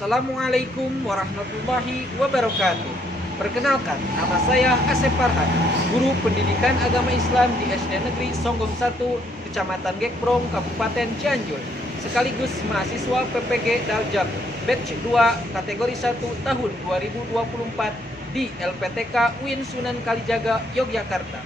Assalamualaikum warahmatullahi wabarakatuh. Perkenalkan, nama saya Asep Farhan, guru pendidikan agama Islam di SD Negeri Songgong 1, Kecamatan Gekprong, Kabupaten Cianjur, sekaligus mahasiswa PPG Daljak Batch 2 kategori 1 tahun 2024 di LPTK UIN Sunan Kalijaga, Yogyakarta.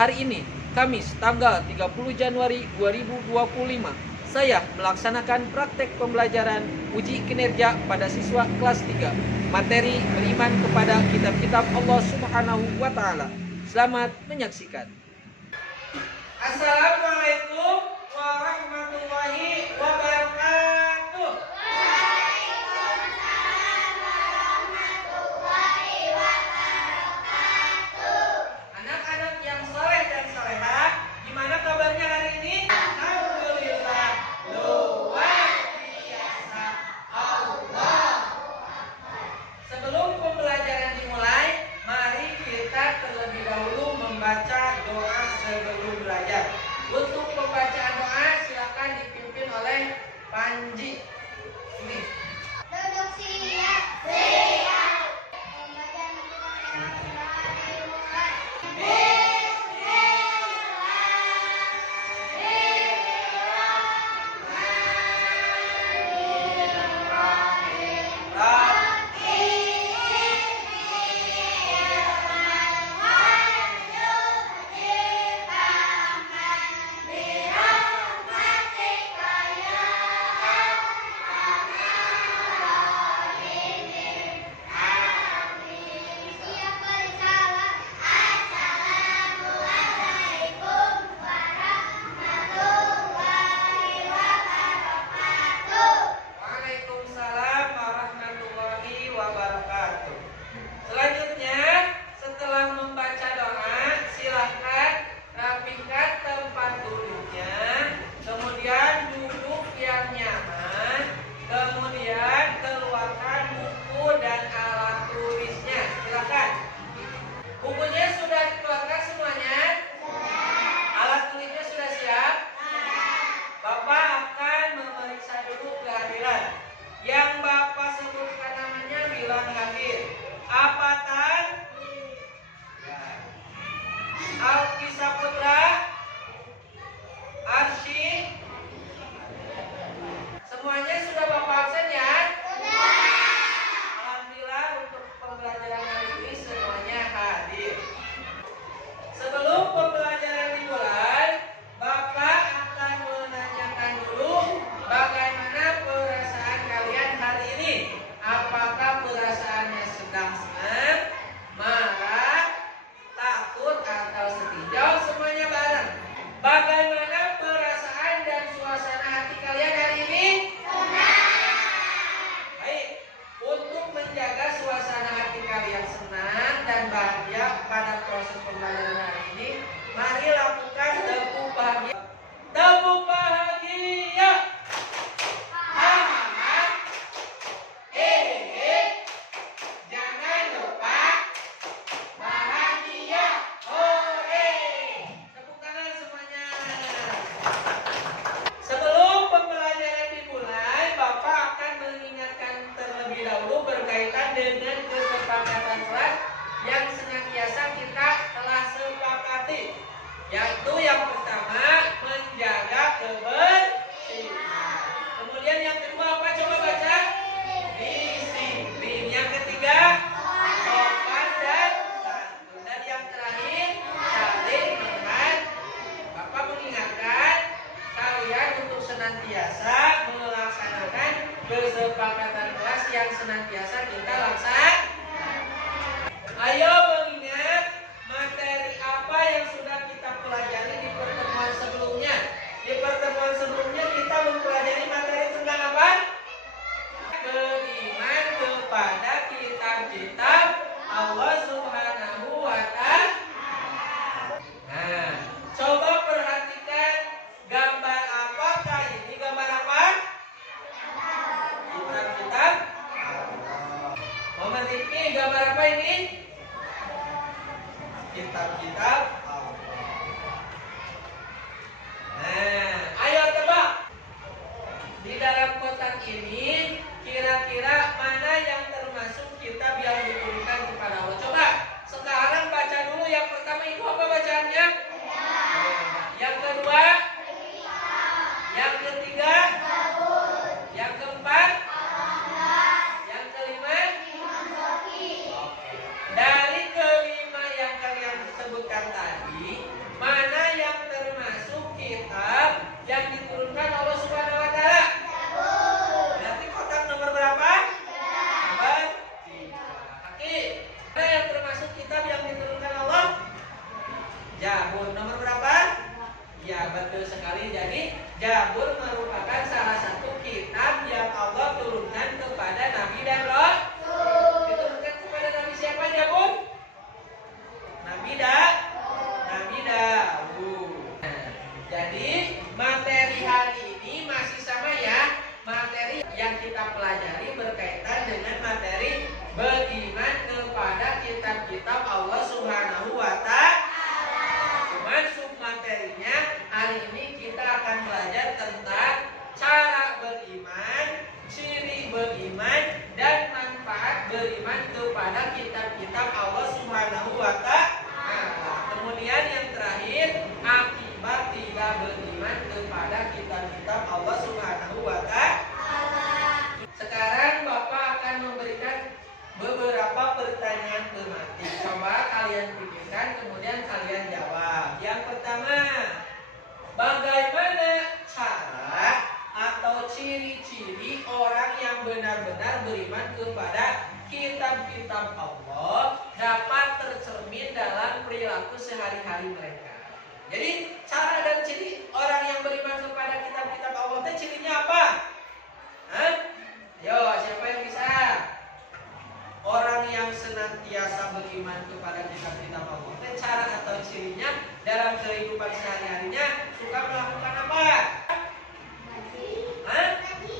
Hari ini, Kamis tanggal 30 Januari 2025, saya melaksanakan praktek pembelajaran uji kinerja pada siswa kelas 3, materi beriman kepada kitab-kitab Allah Subhanahu wa Ta'ala. Selamat menyaksikan. Assalamualaikum warahmatullahi wabarakatuh. Waalaikumsalam warahmatullahi wabarakatuh. Anak-anak yang soleh dan solehah, gimana kabarnya hari ini? Alhamdulillah, luar biasa. Allah. Sebelum pembelajaran dimulai, mari kita terlebih dahulu membaca doa sebelum belajar. Untuk pembacaan doa silakan dipimpin oleh Panji. Ini. Duduk siap. Siap. Pembacaan Al-Quran dimulai. Waalaikumsalam warahmatullahi wabarakatuh. Selanjutnya, setelah membaca doa, silahkan rapikan tempat duduknya, kemudian duduk yang nyaman, kemudian keluarkan buku dan alat tulisnya. Silahkan. Bukunya sudah dikeluarkan semuanya? Alat tulisnya sudah siap? Bapak akan memeriksa dulu kehadiran. Yang Bapak sebutkan namanya bilang hadir. Apa Tan? Alki Saputra? Arsy? Semuanya sudah Bapak absen ya? Alhamdulillah, untuk pembelajaran hari ini semuanya hadir. Sebelum pembelajaran dimulai, Bapak akan menanyakan dulu bagaimana perasaan kalian hari ini. Apakah perasaannya sedang senang, marah, takut, atau sedih? Jawab semuanya bareng. Bagaimana perasaan dan suasana hati kalian hari ini? Baik, untuk menjaga suasana hati kalian senang dan bahagia pada proses pembelajaran hari ini, mari lakukan tepuk bahagia. Tepuk bahagia. Semangat. Jangan lupa bahagia. Hore. Tepuk tangan semuanya. Sebelum pembelajaran dimulai, Bapak akan mengingatkan terlebih dahulu berkaitan dengan kesepakatan kelas yang senantiasa kita telah sepakati, yaitu yang pertama menjaga kebersihan. Kemudian yang kedua apa? Coba baca. Disiplin. Yang ketiga sopan dan santun. Dan yang terakhir saling membantu. Bapak mengingatkan kalian untuk senantiasa melaksanakan kesepakatan kelas yang senantiasa kita laksanakan. Ayo mengingat materi apa yang sudah kita pelajari di pertemuan sebelumnya. Di pertemuan sebelumnya kita mempelajari materi tentang apa? Beriman kepada kitab-kitab Allah Subhanahu wa Ta'ala. Nah, coba perhatikan gambar apakah ini? Gambar apa? Kitab-kitab. Momen ini gambar apa ini? Kitab-kitab Allah. Nah, ayo tebak. Di dalam kotak ini kira-kira pelajari berkaitan dengan materi beriman kepada kitab-kitab Allah Subhanahu wa Ta'ala. Cuman submaterinya hari ini kita akan belajar tentang cara beriman, ciri beriman, dan manfaat beriman kepada kitab-kitab Allah Subhanahu wa Ta'ala. Kemudian yang terakhir, akibat tidak beriman kepada kitab-kitab Allah Subhanahu wa Ta'ala. Sekarang Bapak akan memberikan beberapa pertanyaan tematik. Coba kalian pikirkan, kemudian kalian jawab. Yang pertama, bagaimana cara atau ciri-ciri orang yang benar-benar beriman kepada kitab-kitab Allah dapat tercermin dalam perilaku sehari-hari mereka? Jadi cara dan ciri orang yang beriman kepada kitab-kitab Allah itu cirinya apa? Hah? Yo, siapa yang bisa? Orang yang senantiasa beriman kepada kitab-kitab Allah, cara atau cirinya dalam kehidupan sehari-harinya suka melakukan apa? Hah?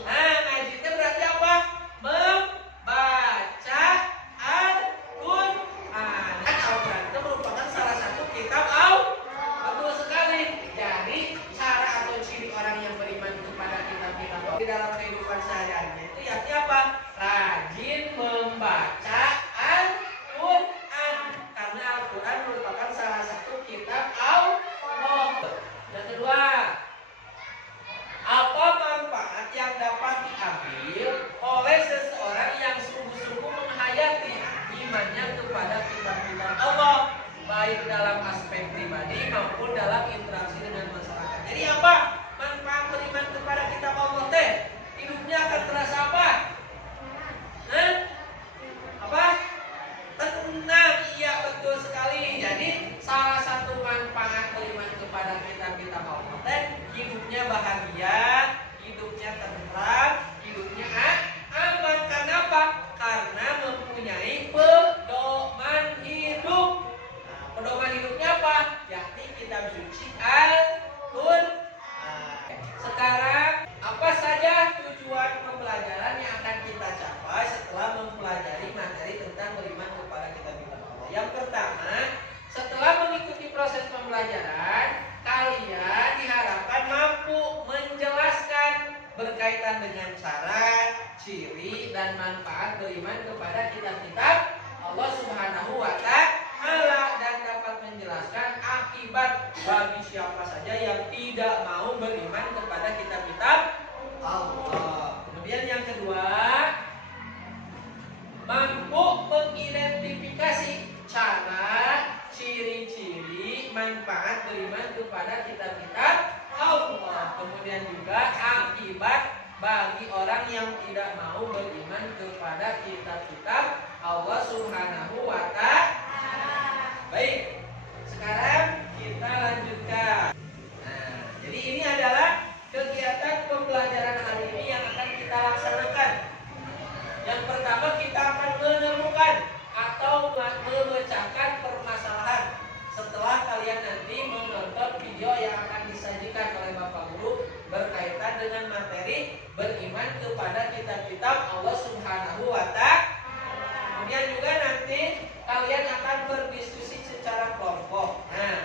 Ngaji itu berarti apa? Membaca Al-Quran. Al-Quran itu merupakan salah satu kitab Allah. Betul sekali. Jadi cara atau ciri orang yang beriman kepada kitab-kitab Allah di dalam kehidupan sehari-harinya itu yakni apa? Rajin membaca Al-Quran, karena Al-Quran merupakan salah satu kitab Allah. Yang kedua, apa manfaat yang dapat diambil oleh seseorang yang sungguh-sungguh menghayati imannya kepada kitab-kitab Allah, baik dalam aspek pribadi maupun dalam interaksi dengan masyarakat? Jadi apa manfaat beriman kepada kitab Allah teh? Hidupnya akan terasa apa? Hah? Apa? Tenang, iya betul sekali. Jadi salah satu manfaat beriman kepada kitab-kitab Allah teh hidupnya bahagia, hidupnya tentram, hidupnya aman. Karena apa? Karena mempunyai pedoman hidup. Nah, pedoman hidupnya apa? Yakni kitab suci Al-Quran. Sekarang apa saja tujuan pembelajaran yang akan kita capai setelah mempelajari materi tentang beriman kepada kitab-kitab Allah? Yang pertama, setelah mengikuti proses pembelajaran, kalian diharapkan mampu menjelaskan berkaitan dengan cara, ciri, dan manfaat beriman kepada kitab-kitab Allah Subhanahu wa Ta'ala, dan dapat menjelaskan akibat bagi siapa saja yang tidak mau beriman kepada kitab-kitab Allah. Kemudian yang kedua, mampu mengidentifikasi cara, ciri-ciri, manfaat beriman kepada kitab-kitab Allah. Kemudian juga akibat bagi orang yang tidak mau beriman kepada kitab-kitab Allah Subhanahu wa Ta'ala. Baik, sekarang kita lanjutkan. Nah, jadi ini adalah kegiatan pembelajaran hari ini yang akan kita laksanakan. Yang pertama, kita akan menemukan atau memecahkan permasalahan setelah kalian nanti menonton video yang akan disajikan oleh Bapak Guru berkaitan dengan materi beriman kepada kitab-kitab Allah Subhanahu wa Ta'ala. Kemudian juga nanti kalian akan berdiskusi secara kelompok. Nah,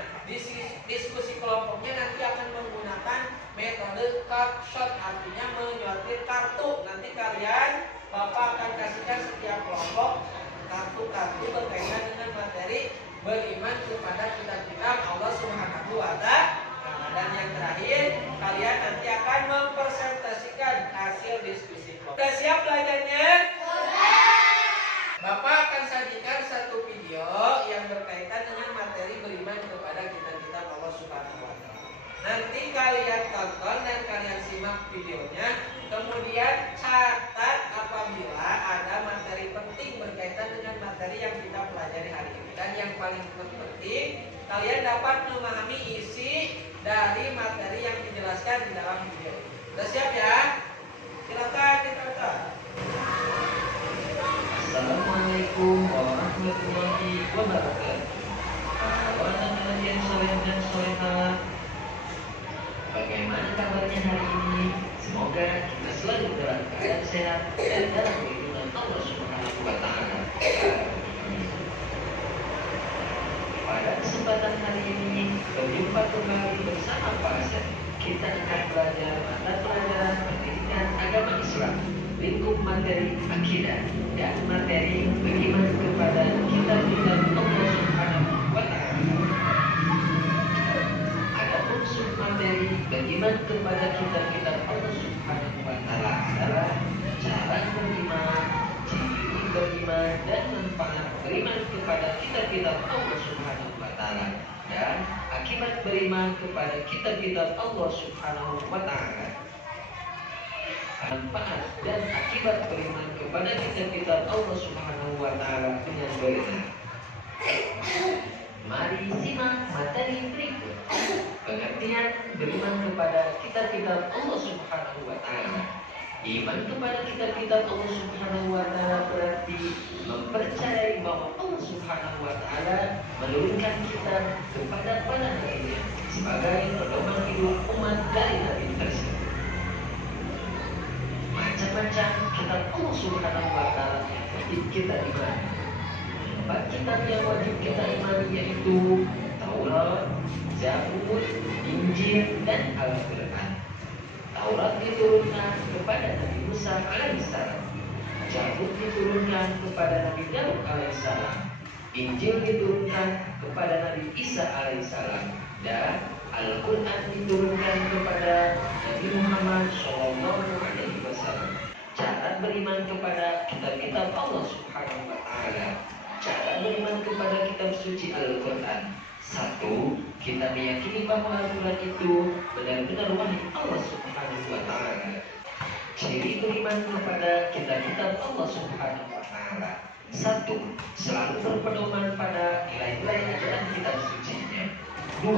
diskusi kelompoknya nanti akan menggunakan metode card shot, artinya menyortir kartu. Nanti kalian, Bapak akan kasihkan setiap kelompok kartu-kartu berkaitan dengan materi beriman kepada kitab-kitab Allah Subhanahu wa Ta'ala. Dan yang terakhir, kalian nanti akan mempresentasikan hasil diskusi kelompok. Sudah siap belajarnya? Bapak akan sajikan satu video yang berkaitan dengan materi beriman kepada kitab-kitab Allah Subhanahu wa Ta'ala. Nanti kalian tonton dan kalian simak videonya. Kemudian catat apabila ada materi penting berkaitan dengan materi yang kita pelajari hari ini. Dan yang paling penting, kalian dapat memahami isi dari materi yang dijelaskan di dalam video ini. Sudah siap ya? Silakan ditonton. Assalamualaikum warahmatullahi wabarakatuh. Kawan kalian soleh dan solehah, bagaimana kabarnya hari ini? Semoga kita selalu dalam keadaan sehat dan dalam lindungan Allah Subhanahu wa Ta'ala. Pada kesempatan hari ini berjumpa kembali bersama Pak Asep. Kita akan belajar mata pelajaran pendidikan agama Islam, lingkup materi akidah dan materi beriman kepada kitab-kitab Allah Subhanahu wa Ta'ala. Adapun submateri beriman kepada kitab-kitab Allah Subhanahu wa Ta'ala adalah cara beriman, ciri beriman, dan manfaat beriman kepada kitab-kitab Allah Subhanahu wa Ta'ala, dan akibat beriman kepada kitab-kitab Allah Subhanahu wa Ta'ala. Manfaat dan akibat beriman kepada kitab-kitab Allah Subhanahu wa Ta'ala dengan benar. Mari simak materi berikut. Pengertian beriman kepada kitab-kitab Allah Subhanahu wa Ta'ala. Iman kepada kitab-kitab Allah Subhanahu wa Ta'ala berarti mempercayai bahwa Allah Subhanahu wa Ta'ala menurunkan kitab kepada para nabinya sebagai pedoman hidup umat dari nabi tersebut. Macam-macam kitab Allah Subhanahu wa Ta'ala yang wajib kita imani. 4 kitab yang wajib kita imani yaitu Taurat, Zabur, Injil, dan Al-Quran. Taurat diturunkan kepada Nabi Musa alaihissalam. Zabur diturunkan kepada Nabi Daud alaihissalam. Injil diturunkan kepada Nabi Isa alaihissalam. Dan Al-Quran diturunkan kepada Nabi Muhammad SAW. Cara beriman kepada kitab-kitab Allah Subhanahu wa Ta'ala. Cara beriman kepada kitab suci Al-Quran. 1. Kita meyakini bahwa Al-Quran itu benar-benar wahyu Allah Subhanahu wa Ta'ala. Ciri beriman kepada kitab-kitab Allah Subhanahu wa Ta'ala. 1. Selalu berpedoman pada nilai-nilai ajaran kitab sucinya. 2.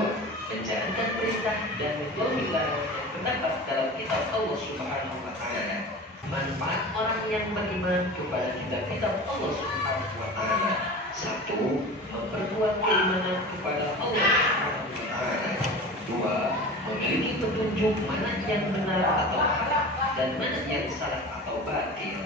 Menjalankan perintah dan menjauhi larangan yang terdapat dalam kitab Allah Subhanahu wa Ta'ala. Manfaat orang yang beriman kepada kitab-kitab Allah Subhanahu wa Ta'ala. 1. Memperkuat keimanan kepada Allah Subhanahu wa Ta'ala. 2. Memiliki petunjuk mana yang benar atau hak dan mana yang salah atau batil.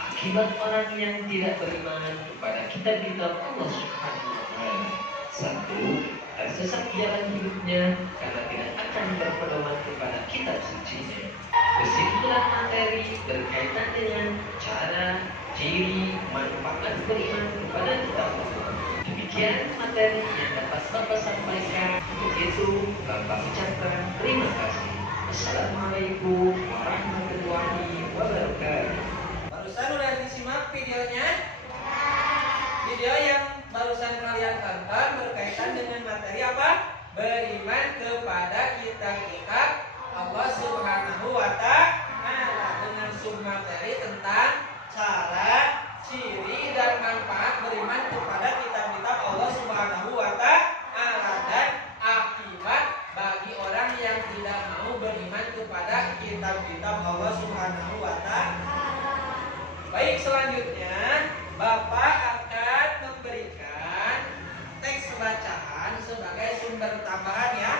Akibat orang yang tidak beriman kepada kitab-kitab Allah Subhanahu wa Ta'ala. 1. Tersesat jalan hidupnya karena tidak akan berpedoman kepada kitab sucinya. Kesimpulan materi berkaitan dengan cara, ciri, manfaat beriman kepada kitab Allah. Demikian materi yang dapat Bapak sampaikan. Untuk itu, Bapak ucapkan terima kasih. Assalamualaikum warahmatullahi wabarakatuh. Barusan udah disimak videonya? Video yang barusan kalian tonton berkaitan dengan materi apa? Beriman kepada kitab-kitab Allah Subhanahu wa Ta'ala, dengan submateri tentang cara, ciri, dan manfaat beriman kepada kitab-kitab Allah Subhanahu wa Ta'ala, dan akibat bagi orang yang tidak mau beriman kepada kitab-kitab Allah Subhanahu wa Ta'ala. Baik, selanjutnya Bapak akan memberikan teks bacaan sebagai sumber tambahan ya.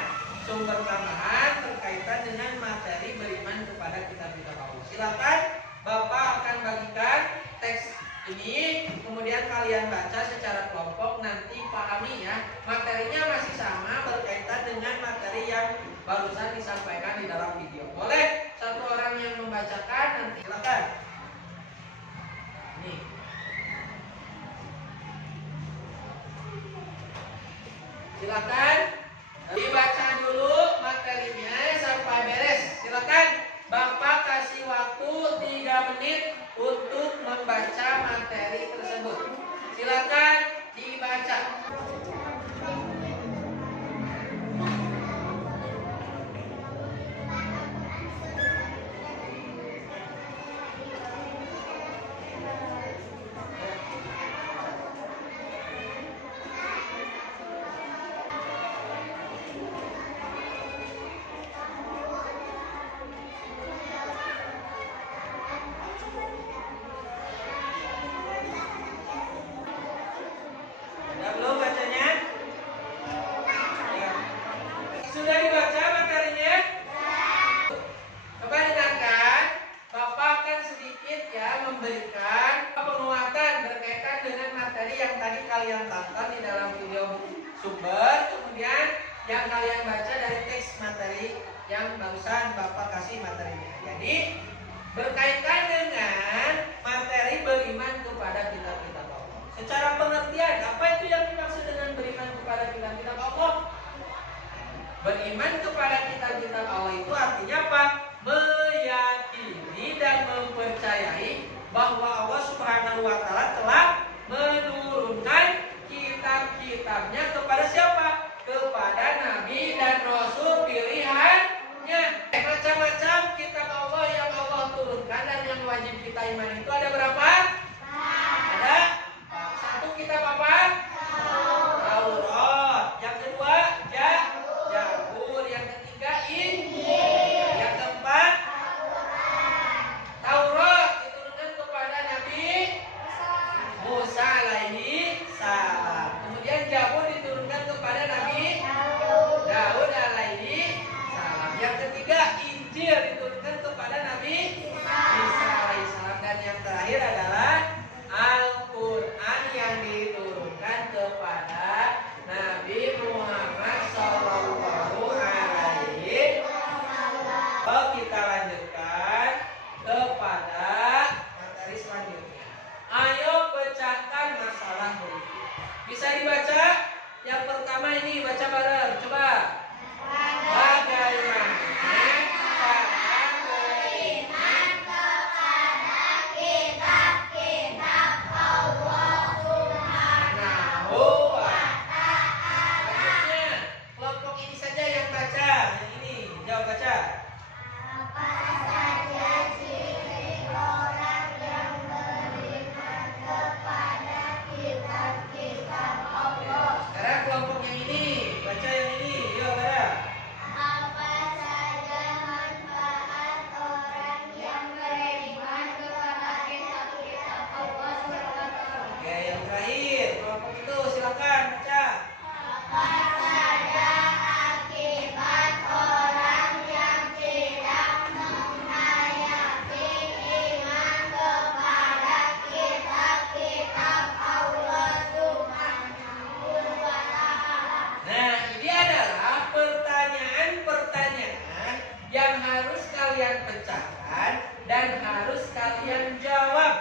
Sumber tambahan berkaitan dengan materi beriman kepada kitab-kitab Allah. Silakan Bapak akan bagikan teks ini, kemudian kalian baca secara kelompok, nanti pahami ya. Materinya masih sama berkaitan dengan materi yang barusan disampaikan di dalam video. Boleh satu orang yang membacakan, nanti silakan. Nih. Silakan dibaca dulu materinya sampai beres. Silakan Bapak kasih waktu 3 menit untuk membaca materi tersebut. Silakan dibaca. memberikan penguatan berkaitan dengan materi yang tadi kalian tonton di dalam video sumber, kemudian yang kalian baca dari teks materi yang barusan Bapak kasih materinya. Jadi berkaitan dengan materi beriman kepada kitab-kitab Allah. Secara pengertian, apa itu yang dimaksud dengan beriman kepada kitab-kitab Allah? Beriman kepada kitab-kitab Allah itu artinya apa? Meyakini dan mempercayai bahwa Allah Subhanahu wa Ta'ala telah menurunkan kitab-kitabnya kepada siapa? Kepada nabi dan rasul pilihannya. Macam-macam kitab Allah yang Allah turunkan dan yang wajib kita iman itu ada berapa? Ada satu kitab apa? Taurat. Yang kedua Zabur. Yang ketiga Injil. Yang keempat Taurat diturunkan kepada Nabi Musa alaihi salam. Kemudian Zabur diturunkan kepada Nabi Daud alaihi salam. Yang ketiga Injil diturunkan kepada Nabi Isa alaihi salam. Dan yang terakhir adalah Al-Quran yang diturunkan kepada Nabi Muhammad sallallahu alaihi wasallam. Kita lanjutkan kepada materi selanjutnya. Ayo pecahkan masalah berikut. Bisa dibaca? Yang pertama ini baca bareng. Coba. Bagaimana cara beriman kepada kitab-kitab Allah Subhanahu wa Selanjutnya, kelompok ini saja yang baca. Yang ini, jawab baca. Apa saja ciri orang yang beriman kepada kitab-kitab Allah? Sekarang kelompok yang ini, baca yang ini. Yuk, baca. Apa saja manfaat orang yang beriman kepada kitab-kitab Allah Subhanahu? Oke, yang terakhir, kelompok itu silakan baca. Apa saja akibat orang yang tidak menghayati iman kepada kitab-kitab Allah Subhanahu wa Ta'ala? Nah, ini adalah pertanyaan-pertanyaan yang harus kalian pecahkan dan harus kalian jawab.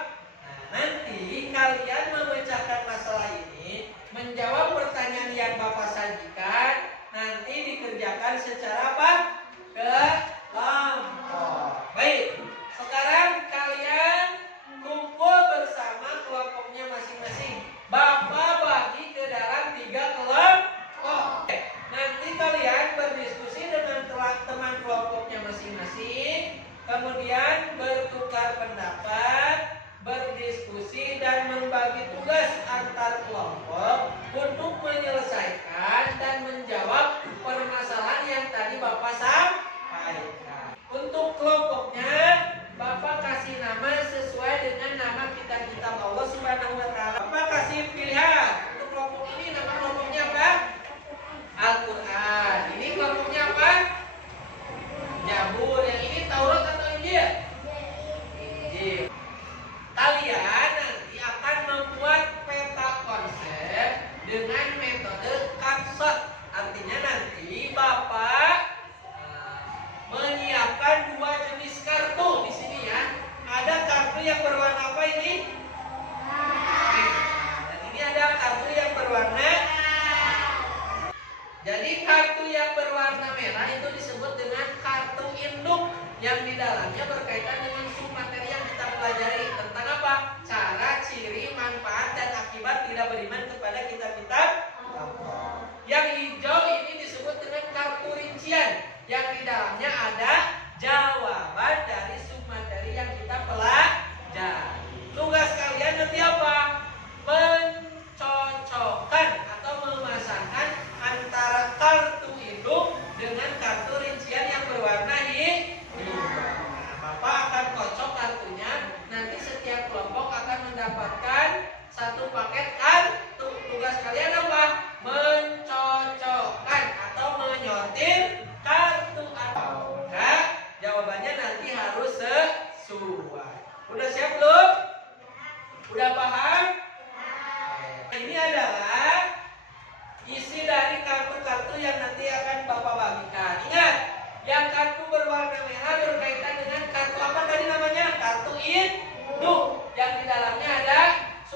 Nah, nanti kalian memecahkan masalah ini, menjawab pertanyaan yang Bapak sajikan, nanti dikerjakan secara apa? Kelompok. Baik, sekarang kalian kumpul bersama kelompoknya masing-masing. Bapak bagi ke dalam 3 kelompok. Nanti kalian berdiskusi dengan teman kelompoknya masing-masing, kemudian bertukar pendapat, berdiskusi dan membagi tugas antar kelompok untuk menyelesaikan dan menjawab permasalahan yang tadi Bapak sampaikan. Untuk kelompoknya, Bapak kasih nama sesuai dengan nama kitab-kitab Allah Subhanahu wa Ta'ala. Bapak kasih pilihan. Untuk kelompok ini nama kelompoknya apa? Al-Quran. Ini kelompoknya apa? Zabur. Yang ini Taurat atau Injil? Injil. Kalian nanti akan membuat peta konsep dengan metode kapsot. Artinya nanti Bapak menyiapkan 2 jenis kartu di sini ya. Ada kartu yang berwarna apa ini? Dan ini ada kartu yang berwarna. Jadi kartu yang berwarna merah itu disebut dengan kartu induk, yang di dalamnya berkaitan dengan sub materi yang kita pelajari tentang apa? Cara, ciri, manfaat, dan akibat tidak beriman kepada kitab-kitab Allah. Yang hijau ini disebut dengan kartu rincian, yang di dalamnya ada jawaban dari sub materi yang kita pelajari. Tugas kalian nanti apa? Mencocokkan atau memasangkan antara kartu induk dengan kartu rincian yang berwarna hijau. Nah, Bapak akan kocok kartunya. Nanti setiap kelompok akan mendapatkan 1 paket kartu. Tugas kalian apa? Mencocokkan atau menyortir kartu. Nah, jawabannya nanti harus sesuai. Udah siap belum? Udah paham? Ini adalah isi dari kartu-kartu yang nanti akan Bapak bagikan. Ingat, yang kartu berwarna merah berkaitan dengan kartu apa tadi namanya? Kartu induk. Yang di dalamnya ada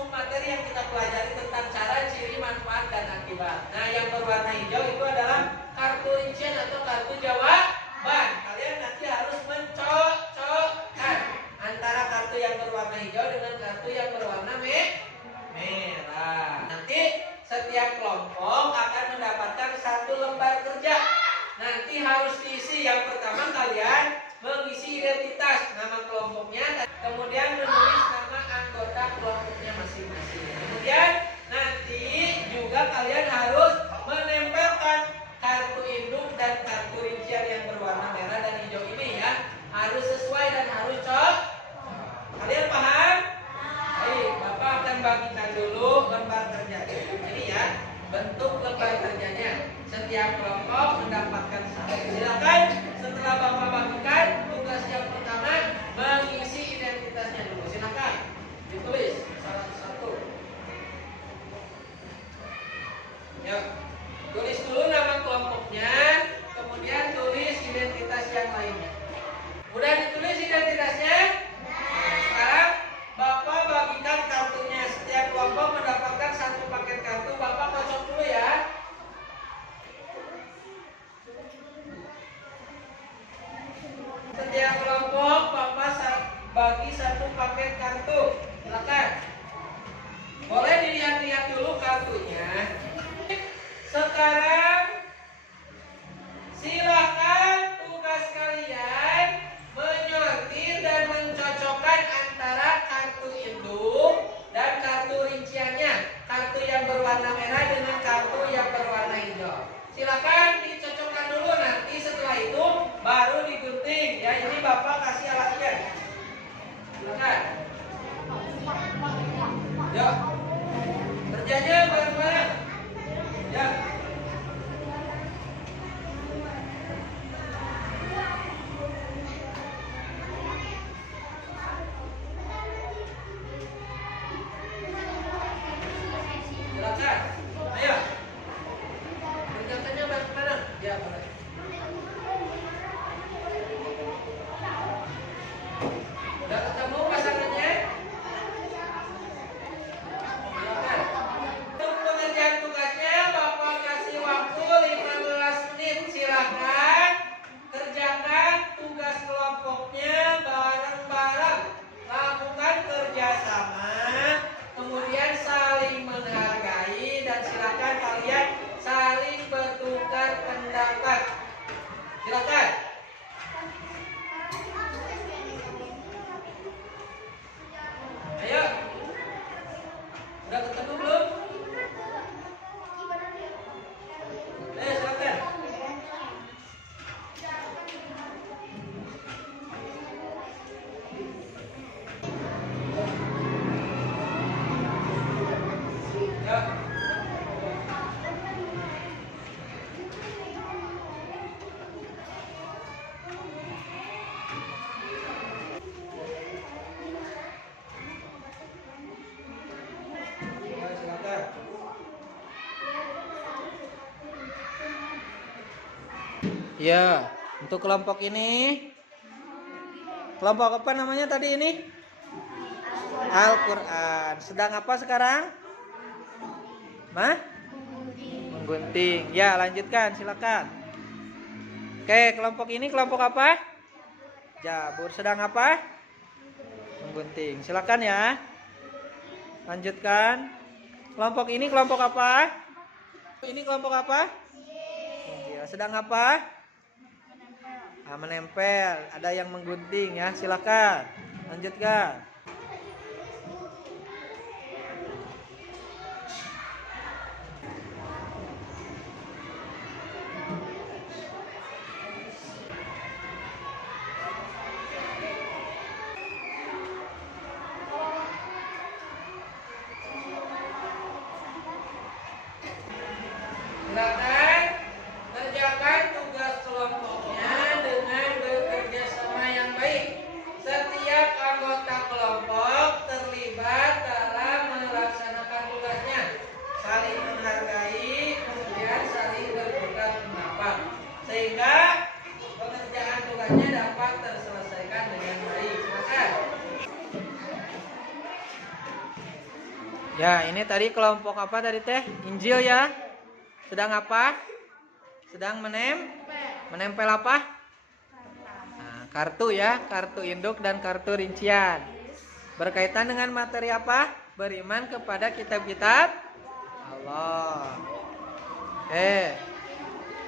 materi yang kita pelajari tentang cara, ciri, manfaat, dan akibat. Nah, yang berwarna hijau itu adalah kartu rincian atau kartu jawaban. Kalian nanti harus mencocokkan antara kartu yang berwarna hijau dengan kartu yang berwarna merah. Nanti setiap kelompok akan mendapatkan satu lembar kerja. Nanti harus diisi. Yang pertama kalian mengisi identitas nama kelompoknya, kemudian menulis nama anggota kelompoknya masing-masing. Kemudian nanti juga kalian harus menempelkan kartu induk dan kartu rincian yang berwarna merah dan hijau ini ya. Harus sesuai dan harus cocok. Kalian paham? Baik, Bapak akan bagikan dulu lembar kerjanya. Ini ya, bentuk lembar kerjanya. Setiap kelompok mendapatkan satu. Silakan setelah Bapak bagikan, tugas yang pertama mengisi identitasnya dulu. Silakan ditulis satu-satu. Ya, tulis dulu nama kelompoknya, kemudian tulis identitas yang lainnya. Udah ditulis identitasnya? Sekarang Bapak bagikan kartunya. Setiap kelompok mendapatkan satu paket kartu. Bapak kocok dulu ya. Setiap kelompok Bapak bagi satu paket kartu. Silakan. Boleh dilihat-lihat dulu kartunya. Sekarang silakan tugas kalian menyortir dan mencocokkan antara kartu induk dan kartu rinciannya. Kartu yang berwarna merah dengan kartu yang berwarna hijau. Silakan dicocokkan dulu, nanti setelah itu baru digunting. Ya, ini Bapak kasih alatnya. Silakan. Ya. Kerjanya bareng-bareng. Ya. Silakan. Ayo. Kerjakannya bareng-bareng. Ya, boleh. Udah ketemu pasangannya? Silakan. Untuk pengerjaan tugasnya Bapak kasih waktu 15 menit. Silakan kerjakan tugas kelompoknya bareng-bareng. Lakukan kerjasama, kemudian saling menghargai, dan silakan kalian saling bertukar pendapat. Silakan. Ayo. Udah ketemu belum? Ayo silakan. Ya. Ya, silakan. Ya, untuk kelompok ini, kelompok apa namanya tadi ini? Al-Quran. Sedang apa sekarang? Menggunting. Ya, lanjutkan, silakan. Oke, kelompok ini kelompok apa? Jabur. Sedang apa? Menggunting. Silakan ya. Lanjutkan. Kelompok ini kelompok apa? Ini kelompok apa? Ya, sedang apa? Menempel. Ada yang menggunting ya. Silakan. Lanjutkan. Silakan kerjakan tugas kelompoknya dengan bekerja sama yang baik. Setiap anggota kelompok terlibat dalam Ya, ini tadi kelompok apa tadi teh? Injil ya. Sedang apa? Sedang menempel apa? Nah, kartu ya, kartu induk dan kartu rincian. Berkaitan dengan materi apa? Beriman kepada kitab-kitab Allah.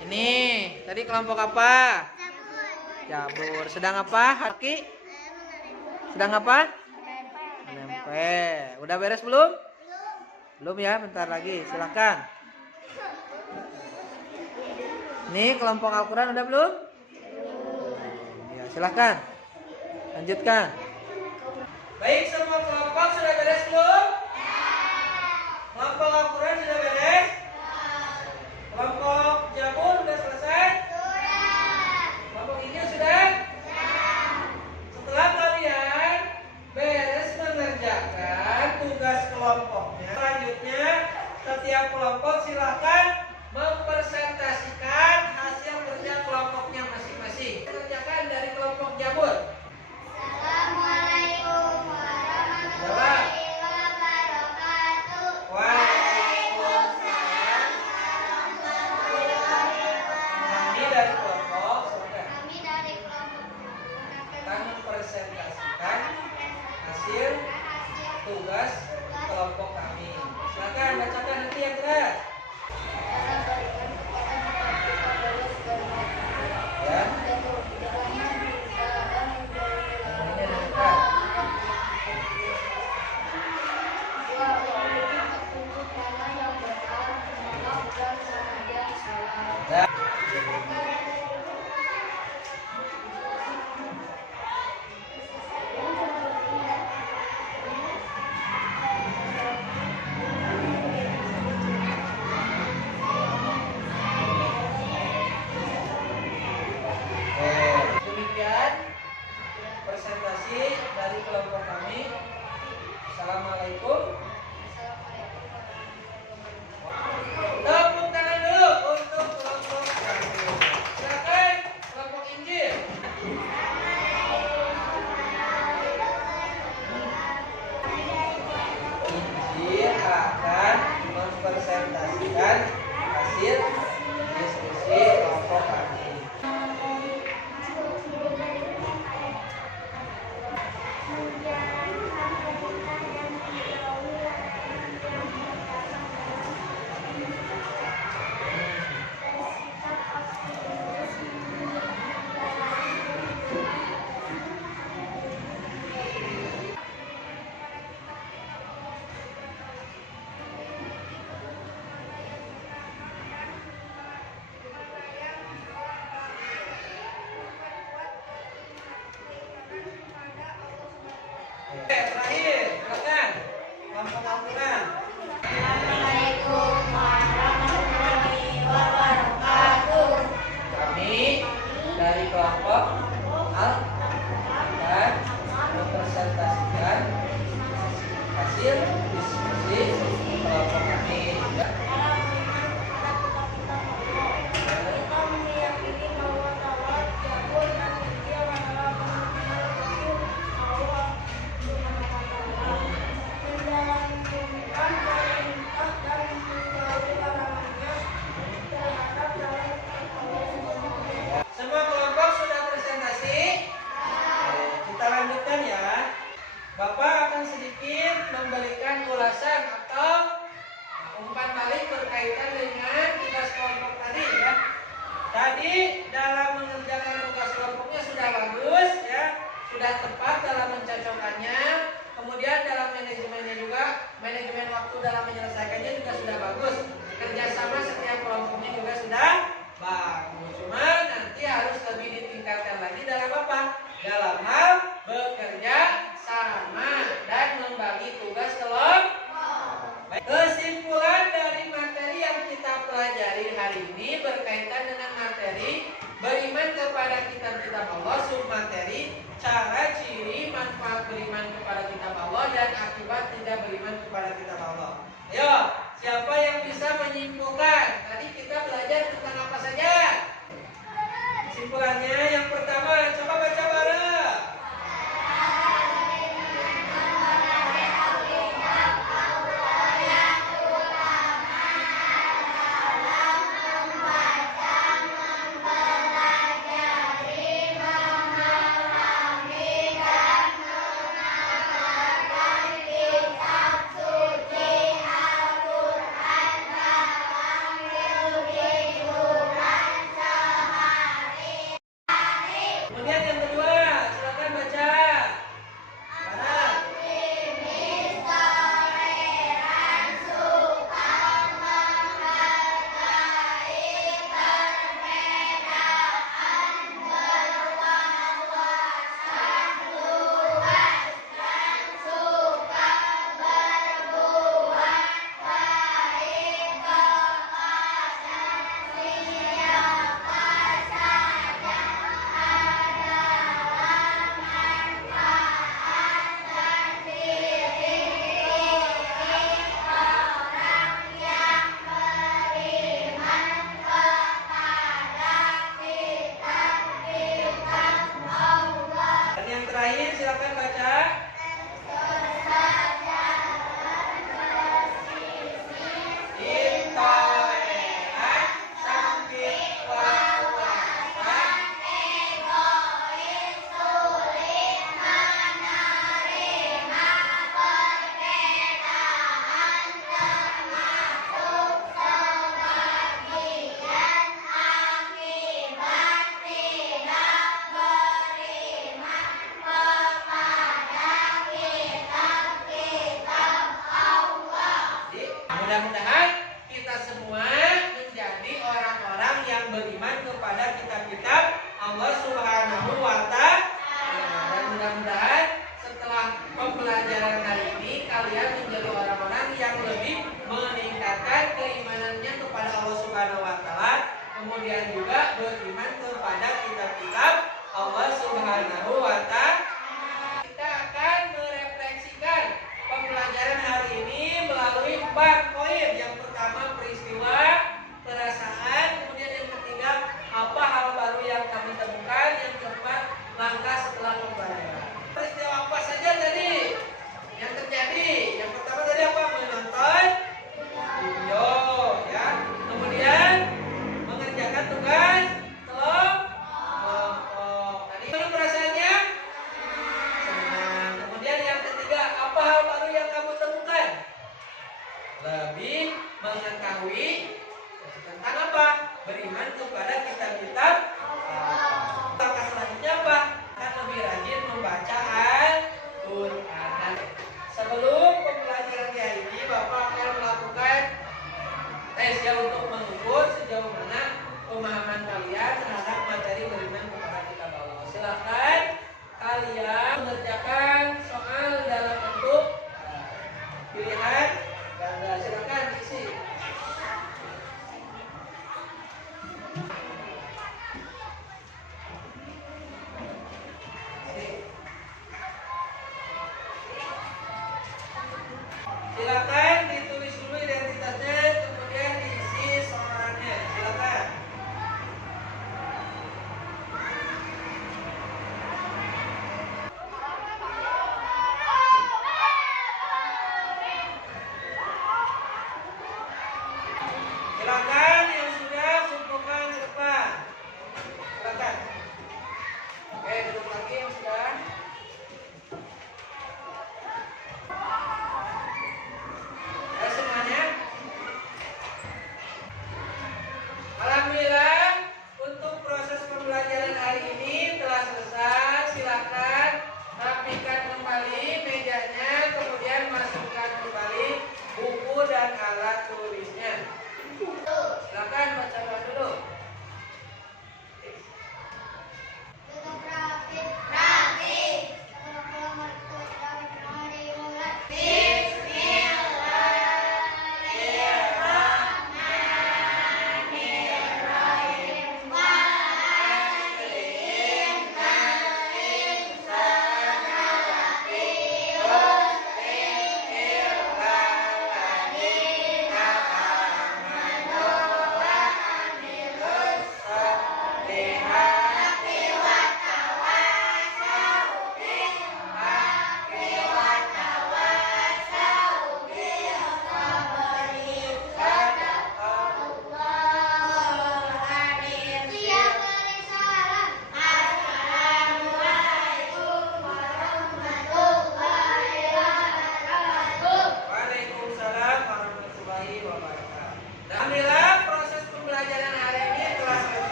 Ini tadi kelompok apa? Jabur. Sedang apa? Haki? Sedang apa? Menempel. Udah beres belum? Belum ya, bentar lagi. Silakan. Ini kelompok Al-Quran udah belum? Ya, silakan. Lanjutkan. Baik, semua kelompok sudah beres belum? Kelompok Al-Quran sudah beres? Kelompok Jabur sudah selesai? Kelompok Injil sudah? Setelah kalian beres mengerjakan tugas kelompoknya, selanjutnya setiap kelompok silakan mempresentasikan hasil kerja kelompoknya masing-masing. Kerjakan dari kelompok Jabur. Assalamualaikum warahmatullahi wabarakatuh. Waalaikumsalam. Kami dari kelompok, silakan. Kami dari kelompok Akan mempresentasikan hasil tugas kelompok kami. Silakan bacakan nanti yang keras. Ya. Ini dekat. Ya. Demikian presentasi dari kelompok kami. Assalamualaikum. Tepuk tangan dulu untuk kelompok kami. Silakan kelompok Injil. Injil akan mempresentasikan hasil diskusi kelompok kami. Terakhir, silakan kelompok Al-Quran. Assalamualaikum warahmatullahi wabarakatuh. Kami dari kelompok akan mempresentasikan hasil diskusi kelompok kami. Kita meyakini bahwa Taurat, Zabur, dan Injil adalah Rasul Allah menjalankan perintah dan menjauhi larangannya terhadap dalam Allah. Semua kelompok sudah presentasi? Kita lanjutkan ya. Bapak akan sedikit memberikan ulasan atau umpan balik berkaitan dengan tugas kelompok tadi ya. Tadi dalam mengerjakan tugas kelompoknya sudah bagus ya, sudah tepat dalam mencocokkannya. Kemudian dalam manajemennya juga, manajemen waktu dalam menyelesaikannya juga sudah bagus. Kerjasama setiap kelompoknya juga sudah bagus. Cuma nanti harus lebih ditingkatkan lagi dalam apa? Dalam hal bekerja sama dan membagi tugas kelompok. Kesimpulan dari materi yang kita pelajari hari ini berkaitan dengan materi beriman kepada kitab-kitab Allah, submateri cara, ciri, manfaat beriman kepada kitab Allah dan akibat tidak beriman kepada kitab Allah. Ayo, siapa yang bisa menyimpulkan? Tadi kita belajar tentang apa saja? Kesimpulannya yang pertama, coba baca bareng. beriman kepada kitab-kitab Allah Subhanahu wa Ta'ala. Kita akan merefleksikan pembelajaran hari ini melalui 4 poin. Yang pertama peristiwa, perasaan, kemudian yang ketiga apa hal baru yang kami temukan, yang keempat langkah setelah pembelajaran. Peristiwa apa saja tadi yang terjadi? Yang pertama tadi apa? Menonton video, ya. Kemudian mengerjakan tugas kelompok. Tadi mana perasaannya? Senang. Kemudian yang ketiga, apa hal baru yang kamu temukan? Lebih mengetahui tentang apa? Beriman kepada kitab-kitab. Langkah selanjutnya apa? Akan lebih rajin membaca Al-Quran. Sebelum pembelajaran hari ini, Bapak akan melakukan tes ya untuk mengukur sejauh mana pemahaman kalian terhadap materi beriman kepada kitab Allah. Silakan kalian mengerjakan soal dalam bentuk pilihan ganda. Silakan isi. Silakan